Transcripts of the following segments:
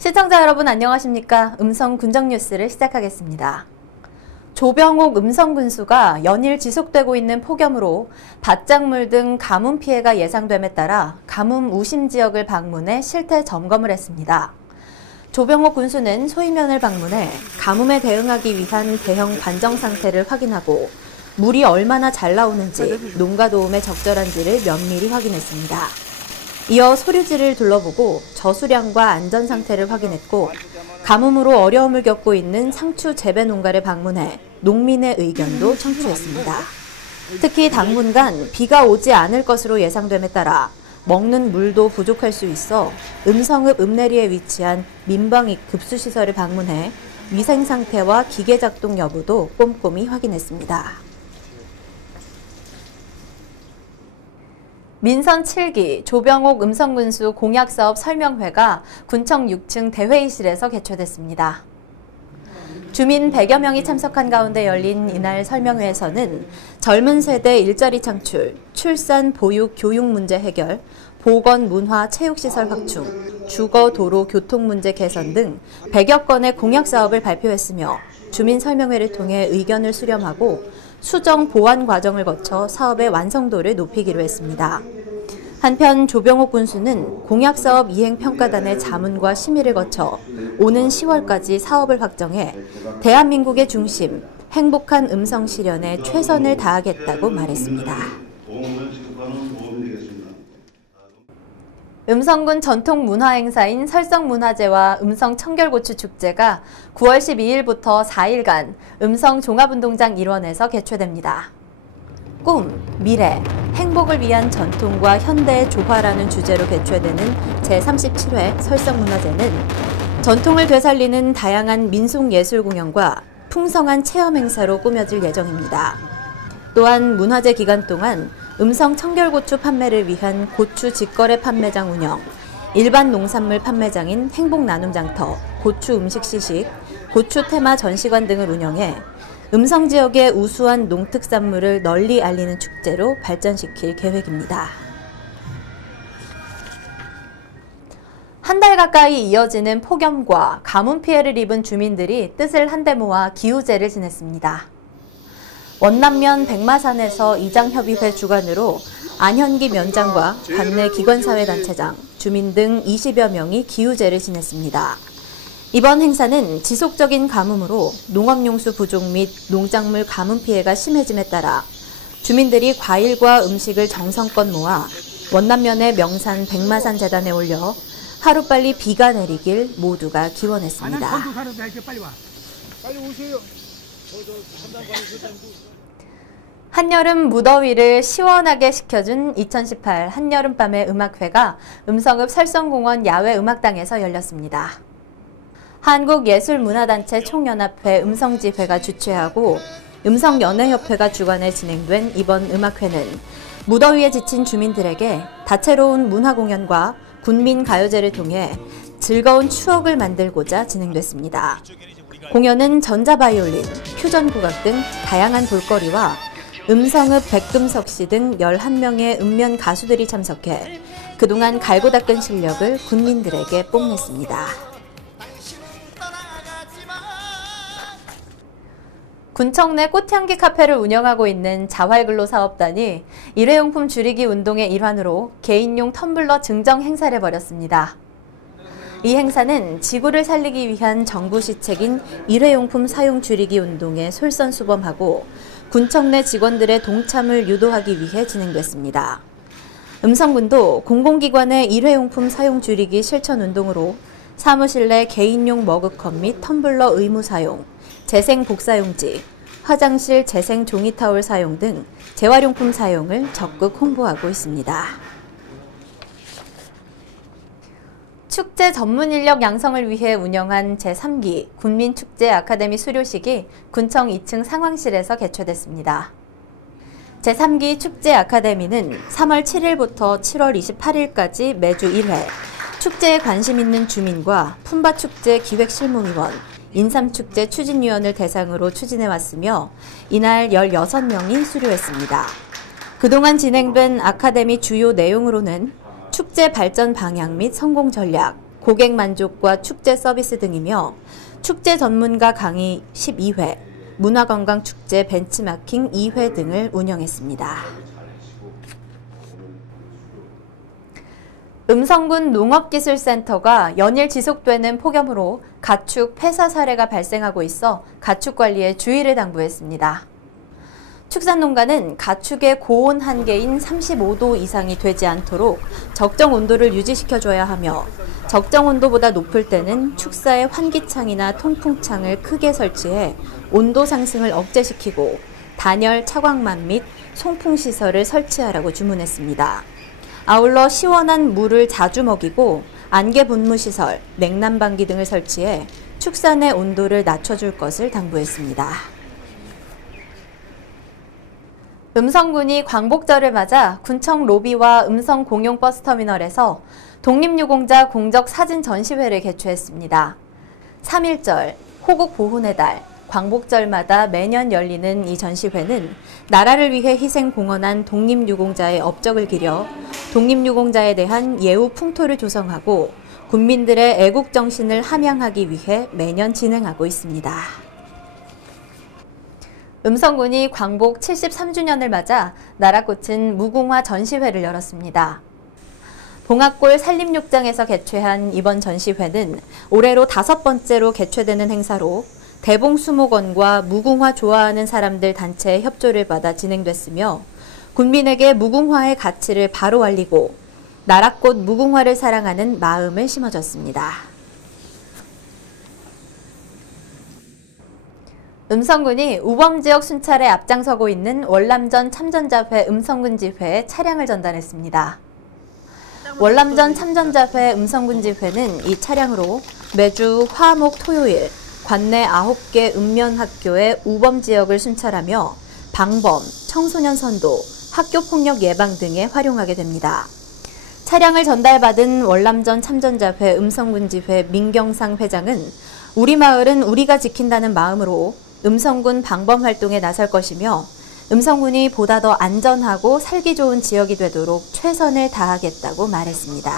시청자 여러분 안녕하십니까? 음성 군정 뉴스를 시작하겠습니다. 조병옥 음성군수가 연일 지속되고 있는 폭염으로 바짝물 등 가뭄 피해가 예상됨에 따라 가뭄 우심 지역을 방문해 실태 점검을 했습니다. 조병옥 군수는 소위면을 방문해 가뭄에 대응하기 위한 대형 관정 상태를 확인하고 물이 얼마나 잘 나오는지 농가 도움에 적절한지를 면밀히 확인했습니다. 이어 소류지를 둘러보고 저수량과 안전 상태를 확인했고 가뭄으로 어려움을 겪고 있는 상추 재배 농가를 방문해 농민의 의견도 청취했습니다. 특히 당분간 비가 오지 않을 것으로 예상됨에 따라 먹는 물도 부족할 수 있어 음성읍 읍내리에 위치한 민방위 급수시설을 방문해 위생 상태와 기계 작동 여부도 꼼꼼히 확인했습니다. 민선 7기 조병옥 음성군수 공약사업 설명회가 군청 6층 대회의실에서 개최됐습니다. 주민 100여 명이 참석한 가운데 열린 이날 설명회에서는 젊은 세대 일자리 창출, 출산, 보육, 교육 문제 해결, 보건, 문화, 체육시설 확충, 주거, 도로, 교통 문제 개선 등 100여 건의 공약사업을 발표했으며 주민 설명회를 통해 의견을 수렴하고 수정 보완 과정을 거쳐 사업의 완성도를 높이기로 했습니다. 한편 조병옥 군수는 공약사업 이행평가단의 자문과 심의를 거쳐 오는 10월까지 사업을 확정해 대한민국의 중심, 행복한 음성 실현에 최선을 다하겠다고 말했습니다. 음성군 전통 문화 행사인 설성문화제와 음성 청결고추 축제가 9월 12일부터 4일간 음성 종합운동장 일원에서 개최됩니다. 꿈, 미래, 행복을 위한 전통과 현대의 조화라는 주제로 개최되는 제37회 설성문화제는 전통을 되살리는 다양한 민속예술 공연과 풍성한 체험 행사로 꾸며질 예정입니다. 또한 문화제 기간 동안 음성 청결고추 판매를 위한 고추 직거래 판매장 운영, 일반 농산물 판매장인 행복나눔장터, 고추 음식 시식, 고추 테마 전시관 등을 운영해 음성 지역의 우수한 농특산물을 널리 알리는 축제로 발전시킬 계획입니다. 한 달 가까이 이어지는 폭염과 가뭄 피해를 입은 주민들이 뜻을 한데 모아 기우제를 지냈습니다. 원남면 백마산에서 이장협의회 주관으로 안현기 면장과 관내 기관사회단체장, 주민 등 20여 명이 기우제를 지냈습니다. 이번 행사는 지속적인 가뭄으로 농업용수 부족 및 농작물 가뭄 피해가 심해짐에 따라 주민들이 과일과 음식을 정성껏 모아 원남면의 명산 백마산 재단에 올려 하루빨리 비가 내리길 모두가 기원했습니다. 한여름 무더위를 시원하게 식혀준 2018 한여름밤의 음악회가 음성읍 설성공원 야외음악당에서 열렸습니다. 한국예술문화단체 총연합회 음성지회가 주최하고 음성연예협회가 주관해 진행된 이번 음악회는 무더위에 지친 주민들에게 다채로운 문화공연과 군민가요제를 통해 즐거운 추억을 만들고자 진행됐습니다. 공연은 전자바이올린, 퓨전국악 등 다양한 볼거리와 음성읍 백금석 씨 등 11명의 읍면 가수들이 참석해 그동안 갈고 닦은 실력을 군민들에게 뽐냈습니다. 군청 내 꽃향기 카페를 운영하고 있는 자활근로사업단이 일회용품 줄이기 운동의 일환으로 개인용 텀블러 증정 행사를 벌였습니다. 이 행사는 지구를 살리기 위한 정부 시책인 일회용품 사용 줄이기 운동에 솔선수범하고 군청 내 직원들의 동참을 유도하기 위해 진행됐습니다. 음성군도 공공기관의 일회용품 사용 줄이기 실천 운동으로 사무실 내 개인용 머그컵 및 텀블러 의무 사용, 재생 복사용지, 화장실 재생 종이타올 사용 등 재활용품 사용을 적극 홍보하고 있습니다. 축제 전문 인력 양성을 위해 운영한 제3기 군민축제 아카데미 수료식이 군청 2층 상황실에서 개최됐습니다. 제3기 축제 아카데미는 3월 7일부터 7월 28일까지 매주 1회 축제에 관심 있는 주민과 품바축제 기획실무위원, 인삼축제 추진위원을 대상으로 추진해왔으며 이날 16명이 수료했습니다. 그동안 진행된 아카데미 주요 내용으로는 축제 발전 방향 및 성공 전략, 고객 만족과 축제 서비스 등이며 축제 전문가 강의 12회, 문화관광축제 벤치마킹 2회 등을 운영했습니다. 음성군 농업기술센터가 연일 지속되는 폭염으로 가축 폐사 사례가 발생하고 있어 가축 관리에 주의를 당부했습니다. 축산농가는 가축의 고온 한계인 35도 이상이 되지 않도록 적정 온도를 유지시켜줘야 하며 적정 온도보다 높을 때는 축사에 환기창이나 통풍창을 크게 설치해 온도 상승을 억제시키고 단열 차광망 및 송풍시설을 설치하라고 주문했습니다. 아울러 시원한 물을 자주 먹이고 안개 분무시설, 냉난방기 등을 설치해 축사 내 온도를 낮춰줄 것을 당부했습니다. 음성군이 광복절을 맞아 군청 로비와 음성 공용버스터미널에서 독립유공자 공적 사진 전시회를 개최했습니다. 3.1절, 호국보훈의 달, 광복절마다 매년 열리는 이 전시회는 나라를 위해 희생 공헌한 독립유공자의 업적을 기려 독립유공자에 대한 예우 풍토를 조성하고 국민들의 애국정신을 함양하기 위해 매년 진행하고 있습니다. 음성군이 광복 73주년을 맞아 나라꽃은 무궁화 전시회를 열었습니다. 봉학골 산림욕장에서 개최한 이번 전시회는 올해로 5번째로 개최되는 행사로 대봉수목원과 무궁화 좋아하는 사람들 단체의 협조를 받아 진행됐으며 국민에게 무궁화의 가치를 바로 알리고 나라꽃 무궁화를 사랑하는 마음을 심어줬습니다. 음성군이 우범지역 순찰에 앞장서고 있는 월남전 참전자회 음성군 지회에 차량을 전달했습니다. 월남전 참전자회 음성군 지회는 이 차량으로 매주 화, 목, 토요일 관내 9개 읍면학교의 우범지역을 순찰하며 방범, 청소년 선도, 학교폭력 예방 등에 활용하게 됩니다. 차량을 전달받은 월남전 참전자회 음성군지회 민경상 회장은 우리 마을은 우리가 지킨다는 마음으로 음성군 방범 활동에 나설 것이며 음성군이 보다 더 안전하고 살기 좋은 지역이 되도록 최선을 다하겠다고 말했습니다.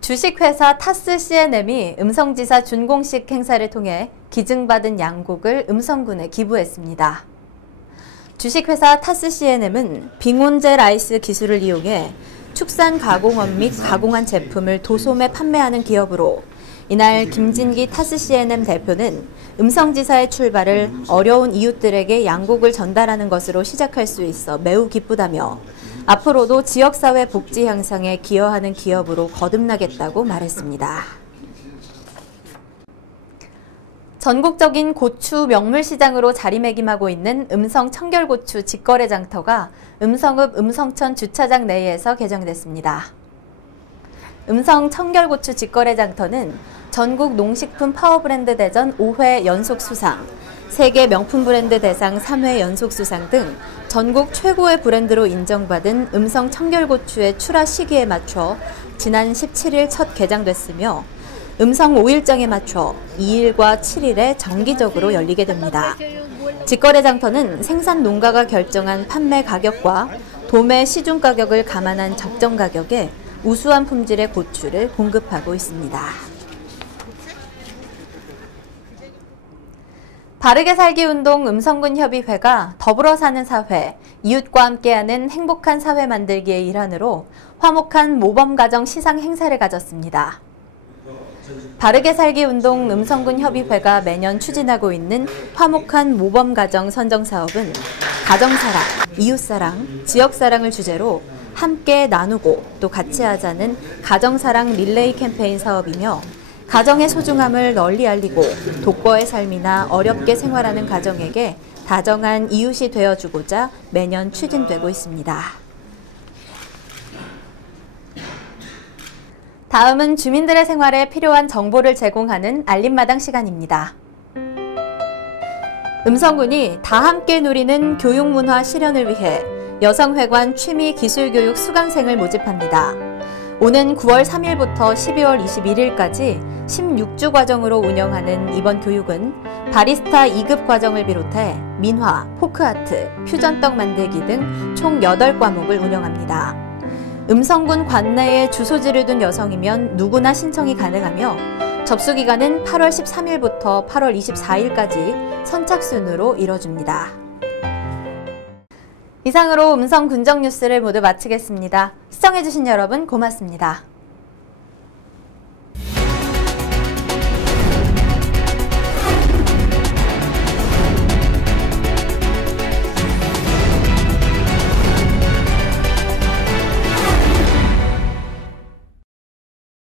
주식회사 타스 C&M이 음성지사 준공식 행사를 통해 기증받은 양곡을 음성군에 기부했습니다. 주식회사 타스 C&M은 빙온제 라이스 기술을 이용해 축산 가공원 및 가공한 제품을 도소매 판매하는 기업으로 이날 김진기 타스 C&M 대표는 음성지사의 출발을 어려운 이웃들에게 양곡을 전달하는 것으로 시작할 수 있어 매우 기쁘다며 앞으로도 지역사회 복지 향상에 기여하는 기업으로 거듭나겠다고 말했습니다. 전국적인 고추 명물시장으로 자리매김하고 있는 음성 청결고추 직거래 장터가 음성읍 음성천 주차장 내에서 개장됐습니다. 음성 청결고추 직거래 장터는 전국 농식품 파워브랜드 대전 5회 연속 수상, 세계 명품 브랜드 대상 3회 연속 수상 등 전국 최고의 브랜드로 인정받은 음성 청결고추의 출하 시기에 맞춰 지난 17일 첫 개장됐으며 음성 5일장에 맞춰 2일과 7일에 정기적으로 열리게 됩니다. 직거래 장터는 생산 농가가 결정한 판매 가격과 도매 시중 가격을 감안한 적정 가격에 우수한 품질의 고추를 공급하고 있습니다. 바르게 살기 운동 음성군 협의회가 더불어 사는 사회, 이웃과 함께하는 행복한 사회 만들기의 일환으로 화목한 모범가정 시상 행사를 가졌습니다. 바르게 살기 운동 음성군 협의회가 매년 추진하고 있는 화목한 모범가정 선정사업은 가정사랑, 이웃사랑, 지역사랑을 주제로 함께 나누고 또 같이 하자는 가정사랑 릴레이 캠페인 사업이며 가정의 소중함을 널리 알리고 독거의 삶이나 어렵게 생활하는 가정에게 다정한 이웃이 되어주고자 매년 추진되고 있습니다. 다음은 주민들의 생활에 필요한 정보를 제공하는 알림마당 시간입니다. 음성군이 다 함께 누리는 교육문화 실현을 위해 여성회관 취미기술교육 수강생을 모집합니다. 오는 9월 3일부터 12월 21일까지 16주 과정으로 운영하는 이번 교육은 바리스타 2급 과정을 비롯해 민화, 포크아트, 퓨전떡 만들기 등 총 8과목을 운영합니다. 음성군 관내에 주소지를 둔 여성이면 누구나 신청이 가능하며 접수 기간은 8월 13일부터 8월 24일까지 선착순으로 이뤄집니다. 이상으로 음성 군정 뉴스를 모두 마치겠습니다. 시청해주신 여러분 고맙습니다.